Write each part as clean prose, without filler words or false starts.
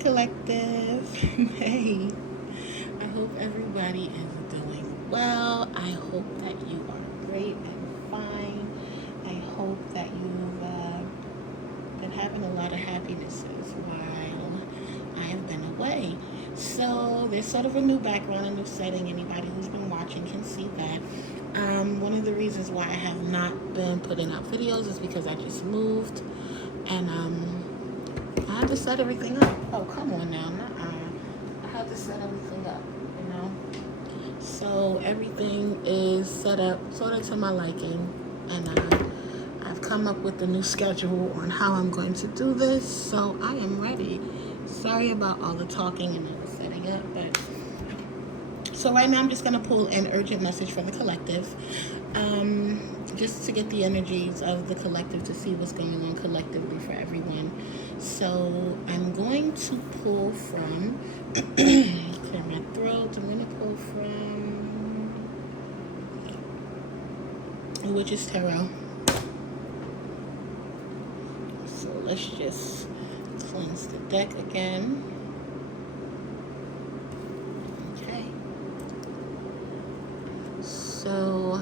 Collective. Hey, I hope everybody is doing well. I hope that you are great and fine. I hope that you've been having a lot of happinesses while I have been away. So there's sort of a new background, a new setting. Anybody who's been watching can see that. One of the reasons why I have not been putting out videos is because I just moved and I had to set everything up. Oh, come on now. Nuh-uh. I had to set everything up, you know? So everything is set up sort of to my liking. And I've come up with a new schedule on how I'm going to do this. So I am ready. Sorry about all the talking and the setting up, but... So right now I'm just going to pull an urgent message for the collective. Just to get the energies of the collective to see what's going on collectively for everyone. So I'm going to pull from, clear my throat, I'm going to pull from Witch's Tarot. So let's just cleanse the deck again. Okay. So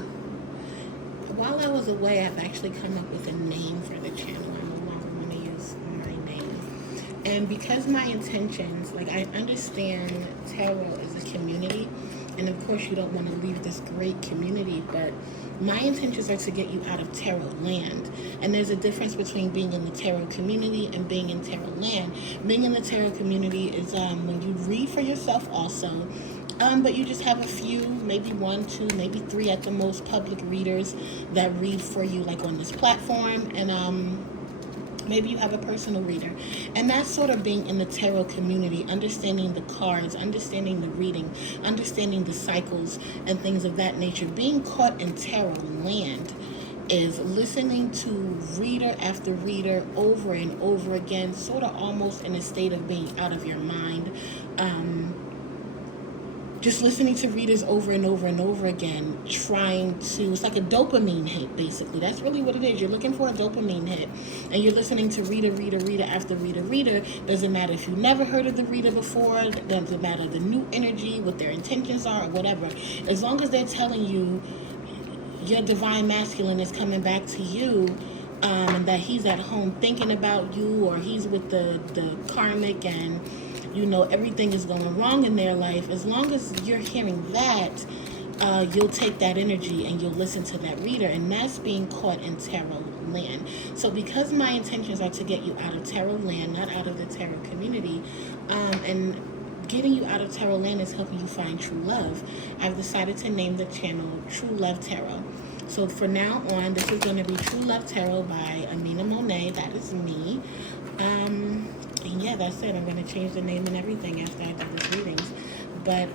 while I was away, I've actually come up with a name for the channel. I no longer want to use my name. And because my intentions, like I understand tarot is a community, and of course you don't want to leave this great community, but my intentions are to get you out of tarot land. And there's a difference between being in the tarot community and being in tarot land. Being in the tarot community is when you read for yourself also, but you just have a few, maybe 1, 2, maybe 3 at the most public readers that read for you, like on this platform, and maybe you have a personal reader. And that's sort of being in the tarot community, understanding the cards, understanding the reading, understanding the cycles and things of that nature. Being caught in tarot land is listening to reader after reader over and over again, sort of almost in a state of being out of your mind. Just listening to readers over and over and over again, trying to, it's like a dopamine hit, basically. That's really what it is. You're looking for a dopamine hit, and you're listening to reader after reader. Doesn't matter if you never heard of the reader before, doesn't matter the new energy, what their intentions are, or whatever. As long as they're telling you your divine masculine is coming back to you, and that he's at home thinking about you, or he's with the karmic, and you know everything is going wrong in their life, as long as you're hearing that, you'll take that energy and you'll listen to that reader, and that's being caught in tarot land. So because my intentions are to get you out of tarot land, not out of the tarot community, and getting you out of tarot land is helping you find true love, I've decided to name the channel True Love Tarot. So for now on, this is going to be True Love Tarot by Amina Monet. That is me. And yeah, that's it. I'm going to change the name and everything after I do this readings. But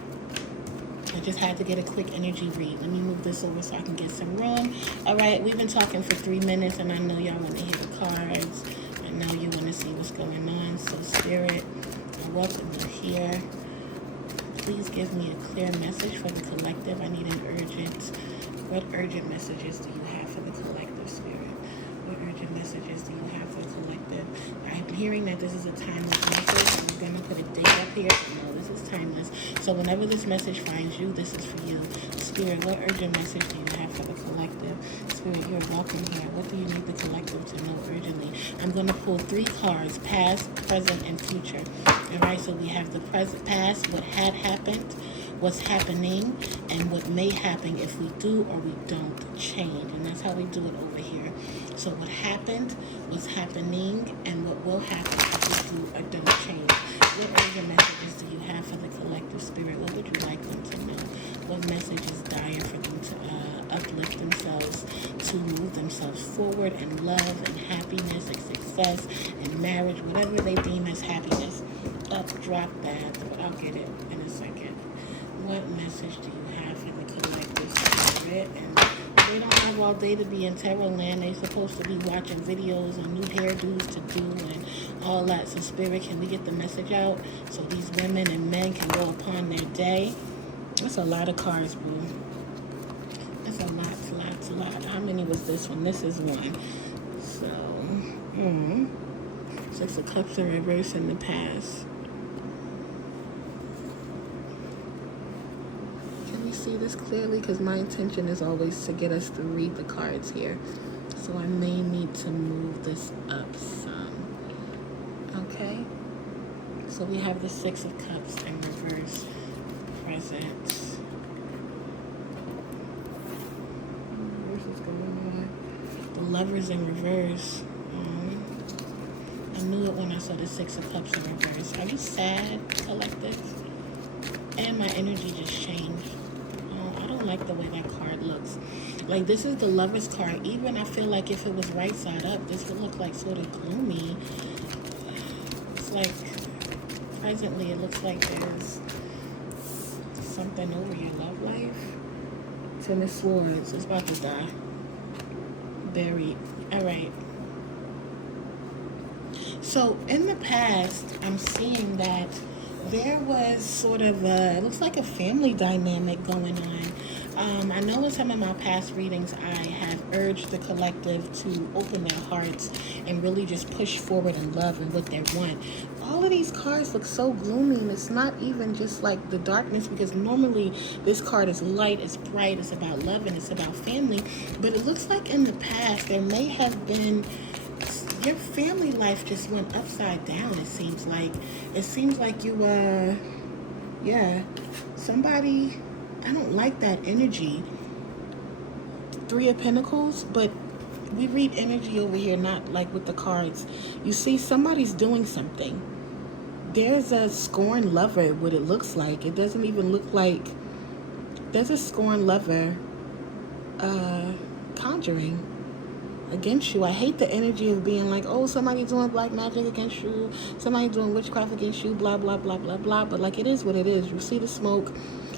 I just had to get a quick energy read. Let me move this over so I can get some room. All right, we've been talking for 3 minutes, and I know y'all want to hear the cards. I know you want to see what's going on. So Spirit, I welcome you here. Please give me a clear message for the collective. I need an urgent. What urgent messages do you have for the collective, Spirit? What urgent messages do you have for the collective? I'm hearing that this is a timeless message. I'm going to put a date up here. No, this is timeless. So whenever this message finds you, this is for you. Spirit, what urgent message do you have for the collective? Spirit, you're welcome here. What do you need the collective to know urgently? I'm going to pull 3 cards, past, present, and future. All right, so we have the present, past, what had happened, what's happening, and what may happen if we do or we don't change. And that's how we do it over here. So what happened, what's happening, and what will happen if we do or don't change. What urgent messages do you have for the collective, Spirit? What would you like them to know? What message is dire for them to uplift themselves, to move themselves forward in love and happiness and success and marriage, whatever they deem as happiness? Up, drop that. I'll get it in a second. What message do you have for the collective, Spirit? And they don't have all day to be in tarot land. They're supposed to be watching videos and new hairdos to do and all that. So Spirit, can we get the message out so these women and men can go upon their day? That's a lot of cards, boo. That's a lot. How many was this one? This is one. So, 6 of Cups in reverse in the past. see this clearly? Because my intention is always to get us to read the cards here. So I may need to move this up some. Okay? So we have the Six of Cups in reverse, present. What is going on? The Lovers in reverse. I knew it when I saw the Six of Cups in reverse. Are you sad, collective? And my energy just changed. I don't like the way that card looks. Like, this is the Lover's card. Even I feel like if it was right side up, this would look like sort of gloomy. It's like, presently, it looks like there's something over your love life. Ten of Swords. It's about to die. Buried. All right. So in the past, I'm seeing that there was sort of a, it looks like a family dynamic going on. I know in some of my past readings, I have urged the collective to open their hearts and really just push forward in love and what they want. All of these cards look so gloomy, and it's not even just like the darkness, because normally this card is light, it's bright, it's about love, and it's about family. But it looks like in the past, there may have been, your family life just went upside down, it seems like. It seems like you, somebody, I don't like that energy. Three of Pentacles, but we read energy over here, not like with the cards. You see, somebody's doing something. There's a scorned lover, what it looks like. It doesn't even look like, there's a scorned lover conjuring against you. I hate the energy of being like, oh, somebody doing black magic against you, somebody doing witchcraft against you, blah, blah, blah, blah, blah. But like, it is what it is. You see the smoke,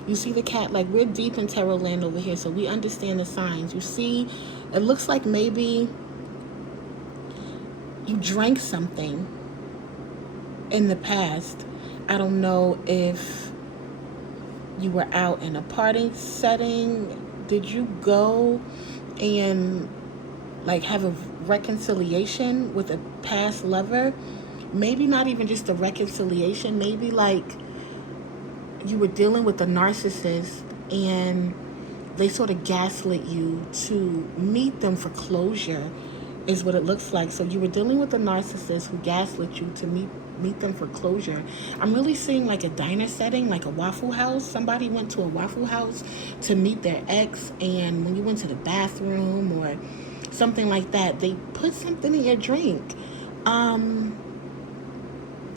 you see the cat. Like, we're deep in tarot land over here, so we understand the signs. You see, it looks like maybe you drank something in the past. I don't know if you were out in a party setting. Did you go and like have a reconciliation with a past lover? Maybe not even just a reconciliation, maybe like you were dealing with a narcissist and they sort of gaslit you to meet them for closure, is what it looks like. So you were dealing with a narcissist who gaslit you to meet them for closure. I'm really seeing like a diner setting, like a Waffle House. Somebody went to a Waffle House to meet their ex, and when you went to the bathroom or something like that, they put something in your drink.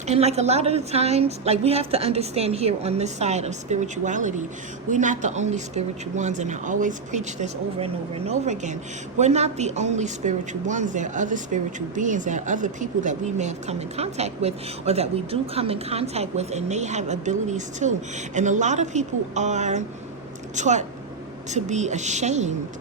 And like a lot of the times, like, we have to understand here on this side of spirituality, we're not the only spiritual ones. And I always preach this over and over and over again. We're not the only spiritual ones. There are other spiritual beings. There are other people that we may have come in contact with, or that we do come in contact with, and they have abilities too. And a lot of people are taught to be ashamed.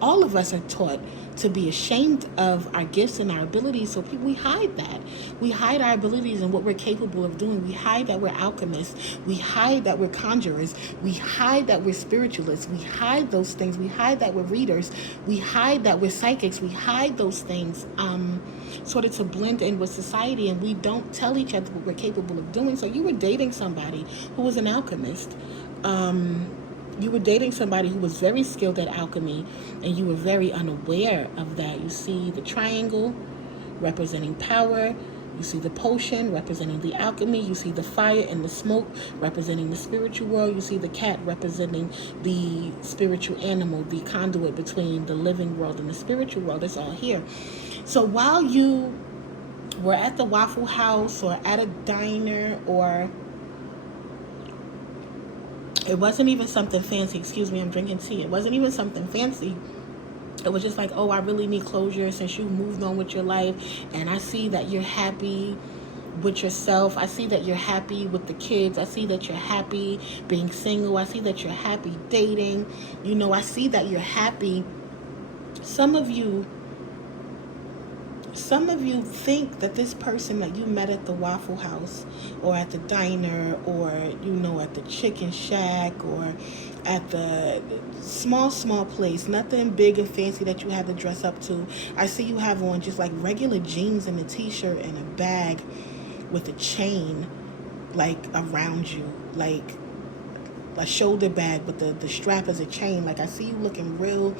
All of us are taught to be ashamed of our gifts and our abilities. So we hide that. We hide our abilities and what we're capable of doing. We hide that we're alchemists. We hide that we're conjurers. We hide that we're spiritualists. We hide those things. We hide that we're readers. We hide that we're psychics. We hide those things sort of to blend in with society, and we don't tell each other what we're capable of doing. So you were dating somebody who was an alchemist. You were dating somebody who was very skilled at alchemy, and you were very unaware of that. You see the triangle representing power. You see the potion representing the alchemy. You see the fire and the smoke representing the spiritual world. You see the cat representing the spiritual animal, the conduit between the living world and the spiritual world. It's all here. So while you were at the Waffle House or at a diner, or it wasn't even something fancy. Excuse me, I'm drinking tea. It wasn't even something fancy. It was just like, oh, I really need closure since you moved on with your life. And I see that you're happy with yourself. I see that you're happy with the kids. I see that you're happy being single. I see that you're happy dating. You know, I see that you're happy. Some of you think that this person that you met at the Waffle House or at the diner, or, you know, at the Chicken Shack, or at the small place, nothing big and fancy that you have to dress up to. I see you have on just like regular jeans and a t-shirt and a bag with a chain like around you, like a shoulder bag, but the strap is a chain. Like, I see you looking real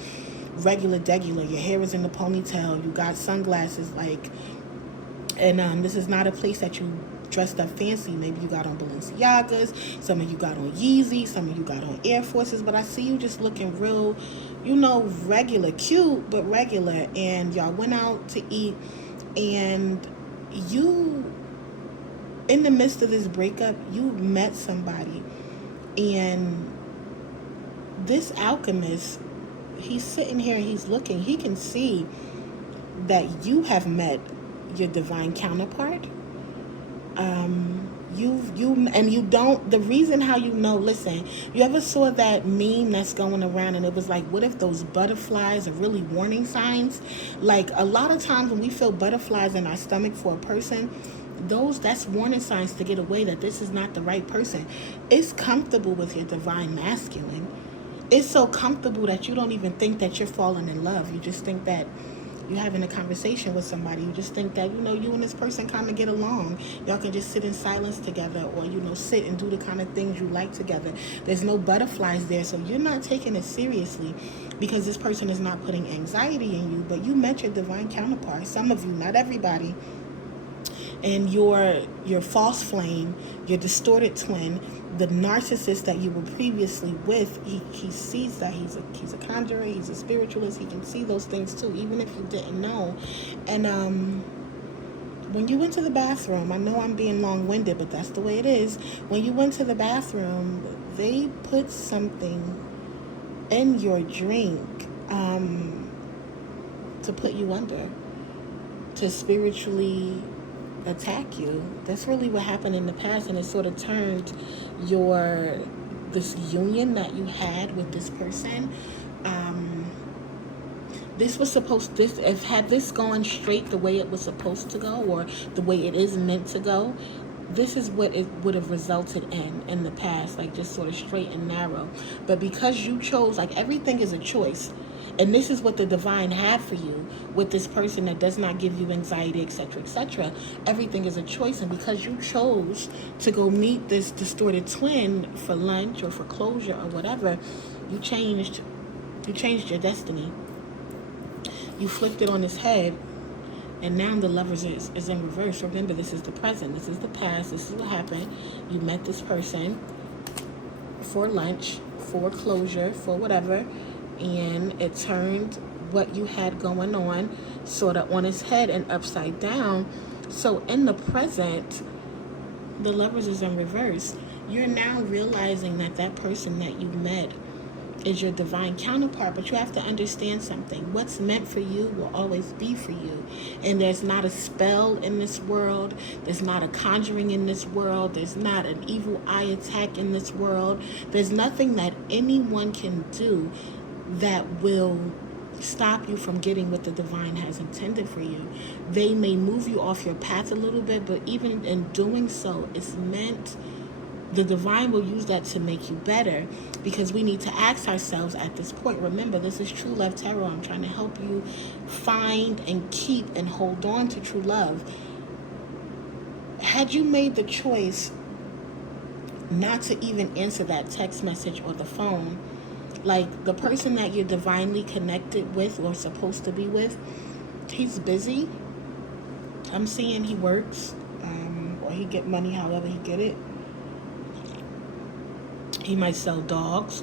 regular degular. Your hair is in the ponytail. You got sunglasses, like, and this is not a place that you dressed up fancy. Maybe you got on Balenciagas, some of you got on Yeezy, some of you got on Air Forces, but I see you just looking real, regular, cute, but regular. And y'all went out to eat, and you, in the midst of this breakup, you met somebody, and this alchemist, he's sitting here and he's looking. He can see that you have met your divine counterpart. You don't, the reason how you know, listen, you ever saw that meme that's going around, and it was like, what if those butterflies are really warning signs? Like, a lot of times when we feel butterflies in our stomach for a person, that's warning signs to get away, that this is not the right person. It's comfortable with your divine masculine. It's so comfortable that you don't even think that you're falling in love. You just think that you're having a conversation with somebody. You just think that, you and this person kind of get along. Y'all can just sit in silence together, or, sit and do the kind of things you like together. There's no butterflies there, so you're not taking it seriously because this person is not putting anxiety in you, but you met your divine counterpart. Some of you, not everybody. And your false flame, your distorted twin, the narcissist that you were previously with, he sees that he's a conjurer, he's a spiritualist. He can see those things too, even if you didn't know. And when you went to the bathroom, I know I'm being long-winded, but that's the way it is. When you went to the bathroom, they put something in your drink to put you under, to spiritually attack you. That's really what happened in the past, and it sort of turned this union that you had with this person. Had this gone straight the way it was supposed to go, or the way it is meant to go, this is what it would have resulted in the past, like just sort of straight and narrow. But because you chose, like, everything is a choice. And this is what the divine had for you with this person that does not give you anxiety, etc., etc. Everything is a choice. And because you chose to go meet this distorted twin for lunch or for closure or whatever, you changed your destiny. You flipped it on its head. And now the Lovers is in reverse. Remember, this is the present. This is the past. This is what happened. You met this person for lunch, for closure, for whatever. And it turned what you had going on sort of on its head and upside down. So in the present, the Lovers is in reverse. You're now realizing that person that you met is your divine counterpart, but you have to understand something. What's meant for you will always be for you. And there's not a spell in this world. There's not a conjuring in this world. There's not an evil eye attack in this world. There's nothing that anyone can do that will stop you from getting what the divine has intended for you. They may move you off your path a little bit, but even in doing so, it's meant, the divine will use that to make you better, because we need to ask ourselves at this point. Remember, this is True Love Tarot. I'm trying to help you find and keep and hold on to true love. Had you made the choice not to even answer that text message or the phone, like, the person that you're divinely connected with or supposed to be with, he's busy. I'm seeing he works, or he get money however he get it. He might sell dogs,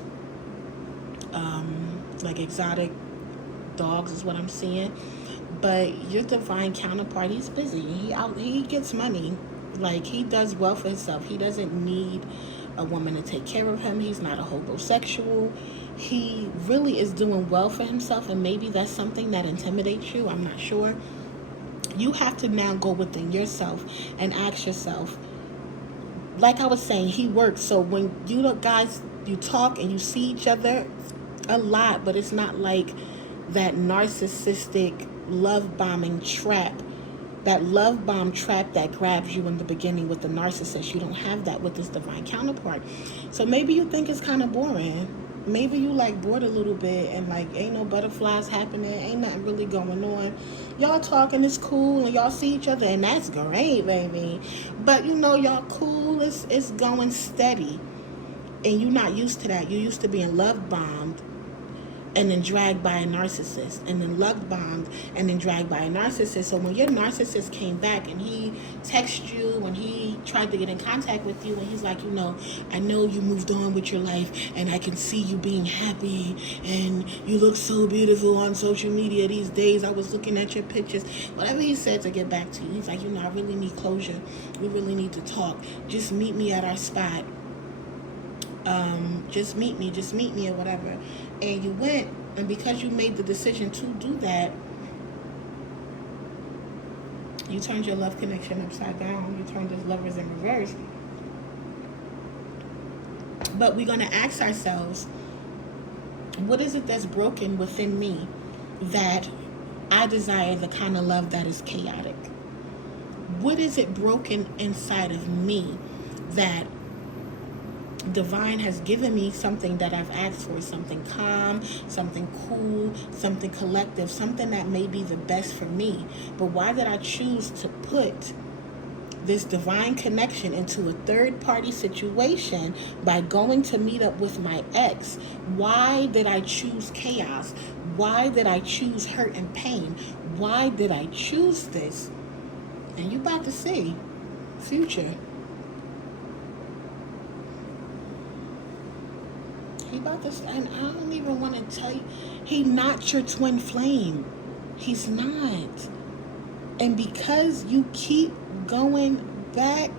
like exotic dogs is what I'm seeing. But your divine counterpart, he's busy. He gets money. Like, he does well for himself. He doesn't need a woman to take care of him. He's not a homosexual. He really is doing well for himself, and maybe that's something that intimidates you. I'm not sure. You have to now go within yourself and ask yourself, like I was saying, he works. So when you guys, you talk and you see each other a lot, but it's not like that narcissistic love bombing trap, that love bomb trap that grabs you in the beginning with the narcissist. You don't have that with this divine counterpart. So maybe you think it's kind of boring. Maybe you like bored a little bit and like ain't no butterflies happening, ain't nothing really going on. Y'all talking, it's cool, and y'all see each other, and that's great, baby. But y'all cool, it's going steady. And you're not used to that. You're used to being love bombed and then dragged by a narcissist, and then love bombed and then dragged by a narcissist. So when your narcissist came back and he texted you, when he tried to get in contact with you, and he's like, I know you moved on with your life, and I can see you being happy, and you look so beautiful on social media these days. I was looking at your pictures. Whatever he said to get back to you, he's like, I really need closure. We really need to talk. Just meet me at our spot. Just meet me or whatever. And you went, and because you made the decision to do that, you turned your love connection upside down. You turned those lovers in reverse. But we're going to ask ourselves, what is it that's broken within me that I desire the kind of love that is chaotic? What is it broken inside of me that Divine has given me something that I've asked for, something calm, something cool, something collective, something that may be the best for me. But why did I choose to put this divine connection into a third-party situation by going to meet up with my ex? Why did I choose chaos? Why did I choose hurt and pain? Why did I choose this? And you about to see future. He about to, and I don't even want to tell you, he not your twin flame. He's not. And because you keep going back,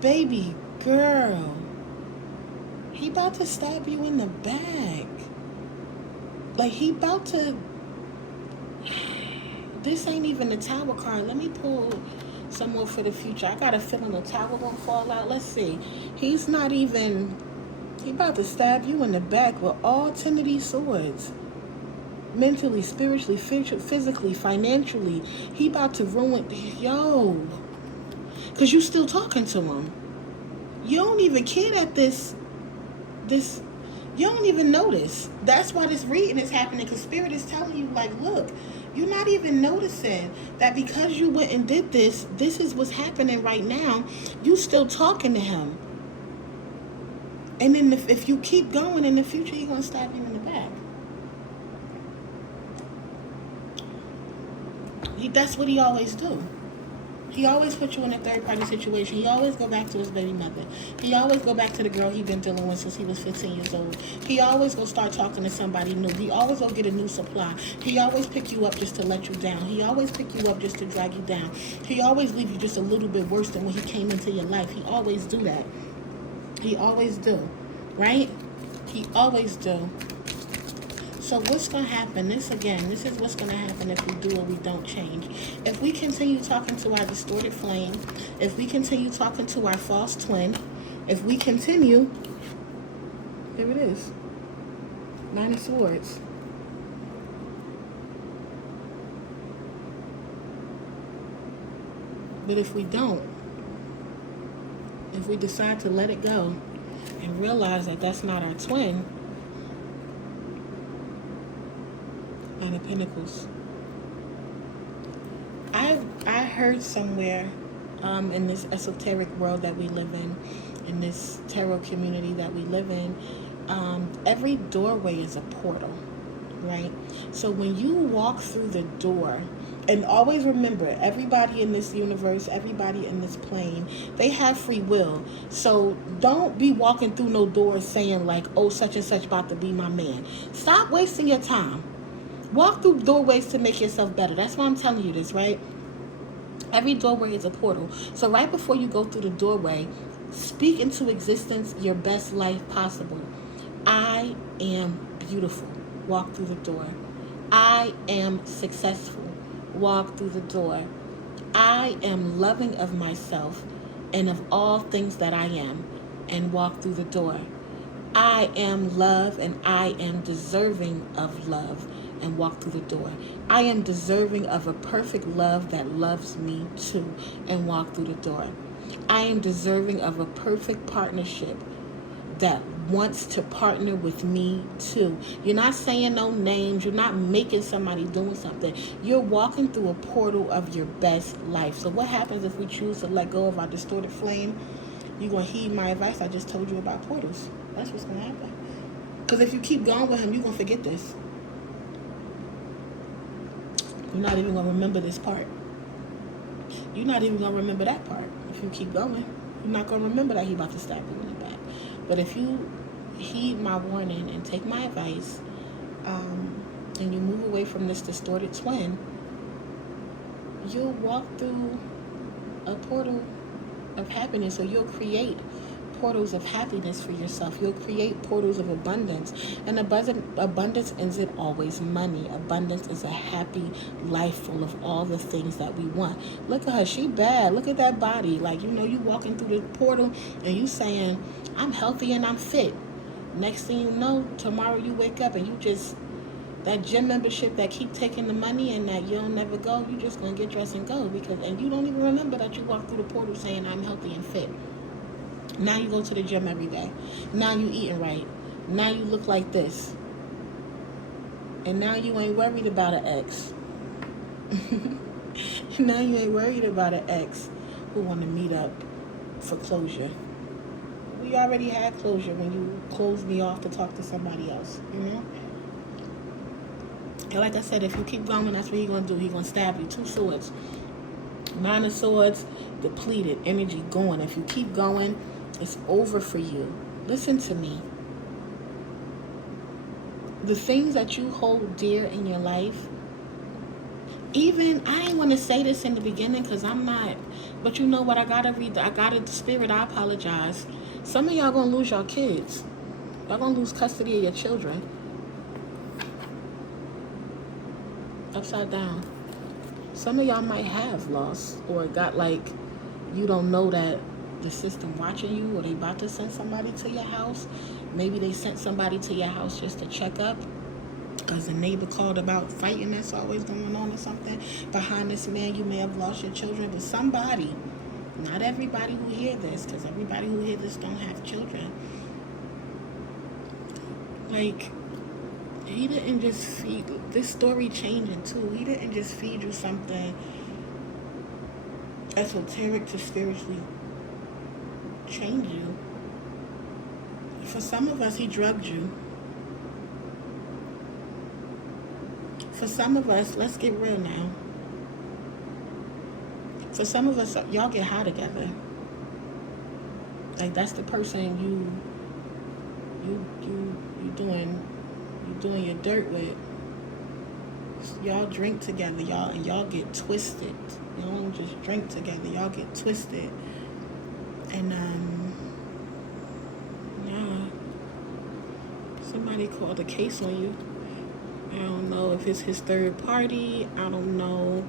baby girl, he about to stab you in the back. Like, he about to, this ain't even the Tower card. Let me pull some more for the future. I got a feeling the Tower gonna fall out. Let's see. He's not even, he about to stab you in the back with all 10 of these swords. Mentally, spiritually, physically, financially. He about to ruin, because you still talking to him. You don't even care that this, you don't even notice. That's why this reading is happening, because Spirit is telling you, like, look, you're not even noticing that because you went and did this is what's happening right now. You still talking to him. And then if you keep going in the future, he's going to stab you in the back. That's what he always do. He always put you in a third-party situation. He always go back to his baby mother. He always go back to the girl he been dealing with since he was 15 years old. He always go start talking to somebody new. He always go get a new supply. He always pick you up just to let you down. He always pick you up just to drag you down. He always leave you just a little bit worse than when he came into your life. He always do that. He always do, right? He always do. So what's going to happen? This is what's going to happen if we do or we don't change. If we continue talking to our distorted flame, if we continue talking to our false twin, if we continue, here it is, 9 of Swords. But if we don't, if we decide to let it go and realize that that's not our twin, Nine of Pentacles. I heard somewhere in this esoteric world that we live in this tarot community that we live in, every doorway is a portal, right? So when you walk through the door, and always remember, everybody in this universe, everybody in this plane, they have free will. So don't be walking through no doors saying like, oh, such and such about to be my man. Stop wasting your time. Walk through doorways to make yourself better. That's why I'm telling you this, right? Every doorway is a portal. So right before you go through the doorway, speak into existence your best life possible. I am beautiful. Walk through the door. I am successful. Walk through the door. I am loving of myself and of all things that I am, and walk through the door. I am love and I am deserving of love, and walk through the door. I am deserving of a perfect love that loves me too, and walk through the door. I am deserving of a perfect partnership that wants to partner with me too. You're not saying no names. You're not making somebody doing something. You're walking through a portal of your best life. So what happens if we choose to let go of our distorted flame? You're going to heed my advice I just told you about portals. That's what's going to happen. Because if you keep going with him, you're going to forget this. You're not even going to remember this part. You're not even going to remember that part. If you keep going, you're not going to remember that he about to stab you in the back. But if you heed my warning and take my advice, and you move away from this distorted twin, you'll walk through a portal of happiness, or you'll create portals of happiness for yourself. You'll create portals of abundance. And abundance isn't always money. Abundance is a happy life full of all the things that we want. Look at her. She bad. Look at that body. Like, you walking through the portal and you saying, I'm healthy and I'm fit. Next thing you know, tomorrow you wake up and you just, that gym membership that keep taking the money and that you'll never go, you just going to get dressed and go. And you don't even remember that you walked through the portal saying, I'm healthy and fit. Now you go to the gym every day. Now you eating right. Now you look like this. And now you ain't worried about an ex. Now you ain't worried about an ex who want to meet up for closure. We already had closure when you closed me off to talk to somebody else. And like I said, if you keep going, that's what he's going to do. He's going to stab you. 2 swords. 9 of swords, depleted, energy going. If you keep going, it's over for you. Listen to me. The things that you hold dear in your life, even, I didn't want to say this in the beginning because I'm not, but you know what, I got the spirit, I apologize. Some of y'all going to lose your kids. Y'all going to lose custody of your children. Upside down. Some of y'all might have lost or got like, you don't know that the system watching you, or they about to send somebody to your house. Maybe they sent somebody to your house just to check up because the neighbor called about fighting that's always going on or something. Behind this man, you may have lost your children, but somebody, not everybody who hear this, because everybody who hear this don't have children. Like, he didn't just feed, this story changing too, he didn't just feed you something esoteric to spiritually change you. For some of us, he drugged you. For some of us, let's get real now. For some of us, y'all get high together. Like, that's the person you doing your dirt with. Y'all drink together, y'all get twisted. Y'all don't just drink together, y'all get twisted. And somebody called a case on you. I don't know if it's his third party. I don't know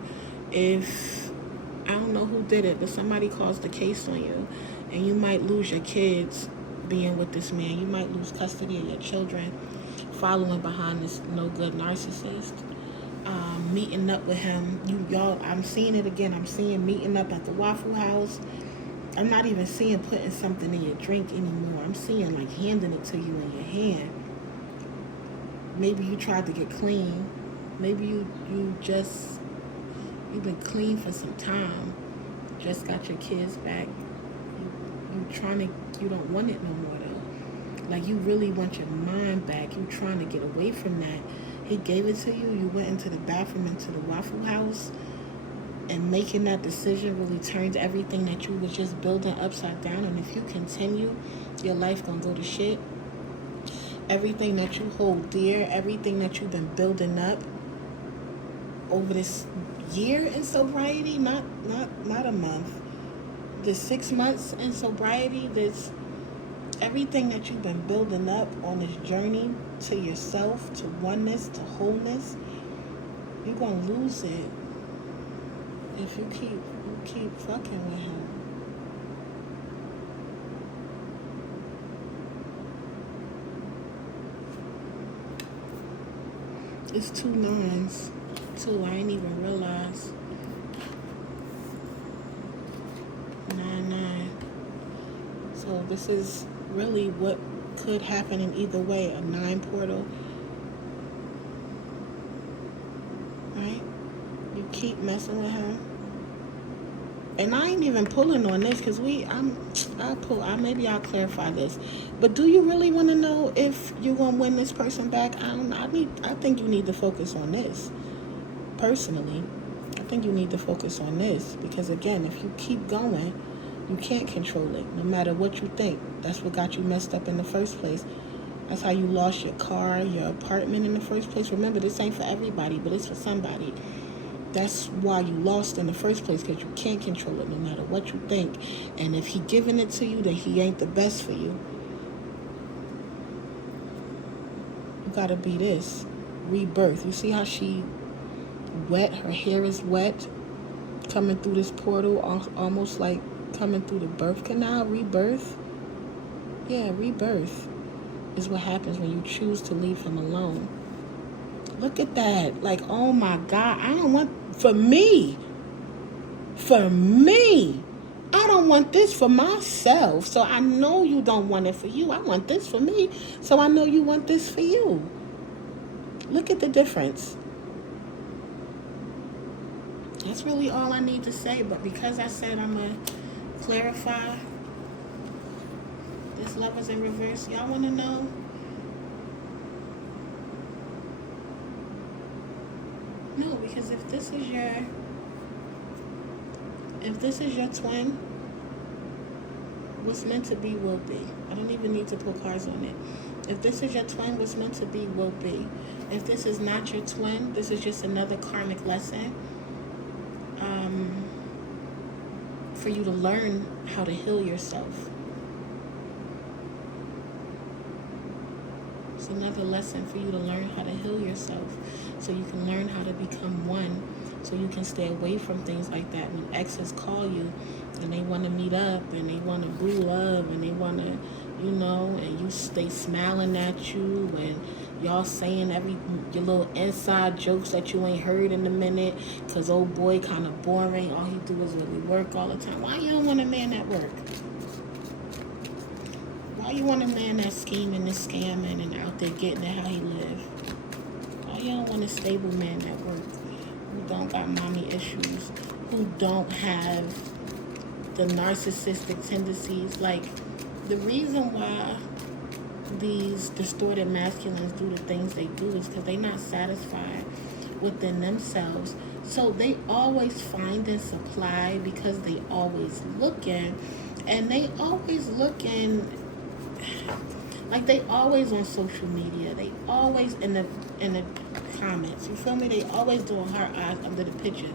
who did it, but somebody caused the case on you, and you might lose your kids being with this man. You might lose custody of your children following behind this no good narcissist. Meeting up with him. Y'all, I'm seeing it again. I'm seeing meeting up at the Waffle House. I'm not even seeing putting something in your drink anymore. I'm seeing like handing it to you in your hand. Maybe you tried to get clean. Maybe you've been clean for some time. Just got your kids back. You don't want it no more though. Like, you really want your mind back. You trying to get away from that. He gave it to you. You went into the bathroom, into the Waffle House, and making that decision really turned everything that you was just building upside down. And if you continue, your life gonna go to shit. Everything that you hold dear, everything that you've been building up over this year in sobriety, not a month, the 6 months in sobriety, this everything that you've been building up on this journey to yourself, to oneness, to wholeness, you're gonna lose it if you keep fucking with him. It's 2 9s too. I ain't even realize. 9. So this is really what could happen in either way. A 9 portal, right? You keep messing with him, and I ain't even pulling on this because maybe I'll clarify this. But do you really want to know if you're gonna win this person back? I don't know. I think you need to focus on this. Personally, I think you need to focus on this because again, if you keep going, you can't control it. No matter what you think, that's what got you messed up in the first place. That's how you lost your car, your apartment in the first place. Remember, this ain't for everybody, but it's for somebody. That's why you lost in the first place, because you can't control it no matter what you think. And if he giving it to you, then he ain't the best for you. You gotta be this. Rebirth. You see how she wet? Her hair is wet. Coming through this portal, almost like coming through the birth canal. Rebirth. Yeah, rebirth is what happens when you choose to leave him alone. Look at that. Like, oh my God. I don't want, for me, I don't want this for myself. So I know you don't want it for you. I want this for me. So I know you want this for you. Look at the difference. That's really all I need to say. But because I said I'm going to clarify this Lovers in Reverse, y'all want to know? No, because if this is your twin, what's meant to be will be. I don't even need to put cards on it. If this is your twin, what's meant to be will be. If this is not your twin, this is just another karmic lesson for you to learn how to heal yourself. It's another lesson for you to learn how to heal yourself, so you can learn how to become one, so you can stay away from things like that. When exes call you and they want to meet up and they want to boo love and they want to, and you stay smiling at you and y'all saying your little inside jokes that you ain't heard in a minute because old boy kind of boring. All he do is really work all the time. Why you don't want a man that work? Why you want a man that's scheming and scamming and out there getting it how he live? Why you don't want a stable man that work, who don't got mommy issues, who don't have the narcissistic tendencies? Like, the reason why these distorted masculines do the things they do is because they're not satisfied within themselves. So they always find and supply because they always looking, and they always looking. Like, they always on social media. They always in the comments. You feel me? They always doing heart eyes under the picture.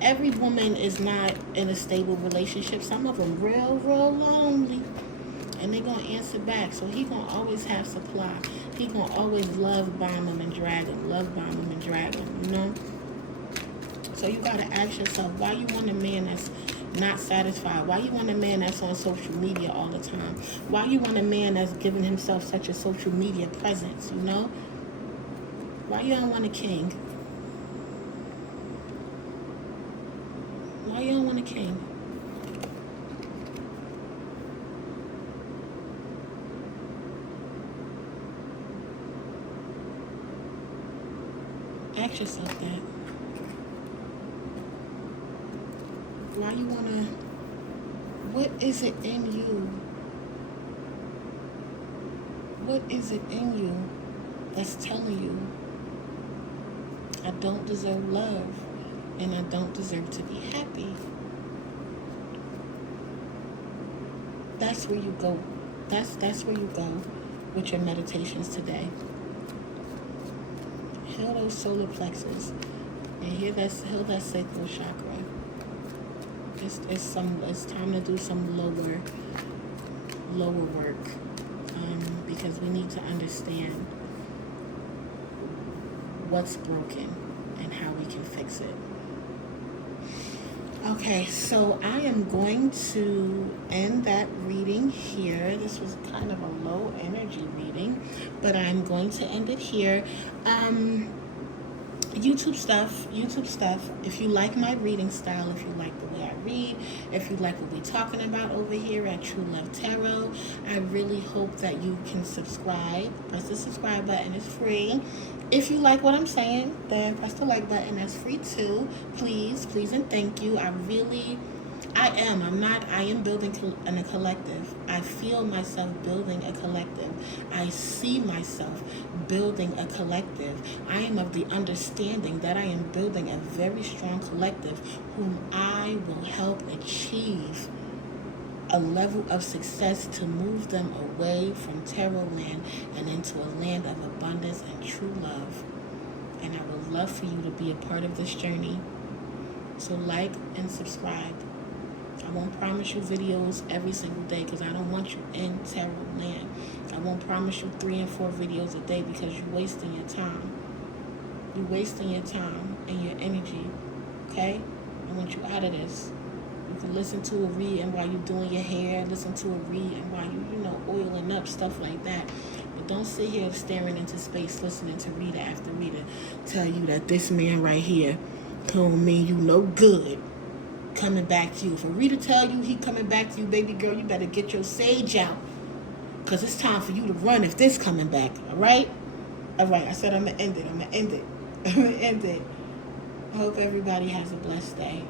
Every woman is not in a stable relationship. Some of them real lonely. And they gonna answer back. So he gonna always have supply. He gonna always love bomb them and drag them. Love bomb them and drag them, So you gotta ask yourself, why you want a man that's not satisfied? Why you want a man that's on social media all the time? Why you want a man that's giving himself such a social media presence, Why you don't want a king? Why you don't want a king? Ask yourself that. Why you wanna, what is it in you? What is it in you that's telling you, I don't deserve love and I don't deserve to be happy? That's where you go. That's where you go with your meditations today. Heal those solar plexus and heal that sacral chakra. It's time to do some lower work, because we need to understand what's broken and how we can fix it. Okay, so I am going to end that reading here. This was kind of a low energy reading, but I'm going to end it here. YouTube stuff. If you like my reading style, if you like the way I read, if you like what we're talking about over here at True Love Tarot, I really hope that you can subscribe. Press the subscribe button. It's free. If you like what I'm saying, then press the like button. That's free too. Please, and thank you. I am building in a collective. I feel myself building a collective. I see myself building a collective. I am of the understanding that I am building a very strong collective whom I will help achieve a level of success to move them away from terror land and into a land of abundance and true love. And I would love for you to be a part of this journey. So like and subscribe. I won't promise you videos every single day because I don't want you in terror land. I won't promise you 3 and 4 videos a day because you're wasting your time. You're wasting your time and your energy. Okay? I want you out of this. You can listen to a read and while you're doing your hair, listen to a read and while oiling up, stuff like that. But don't sit here staring into space, listening to reader after reader tell you that this man right here don't mean you no good coming back to you. For reader tell you he coming back to you, baby girl, you better get your sage out because it's time for you to run if this coming back. All right? I said I'm going to end it. I hope everybody has a blessed day.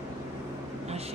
Ashe.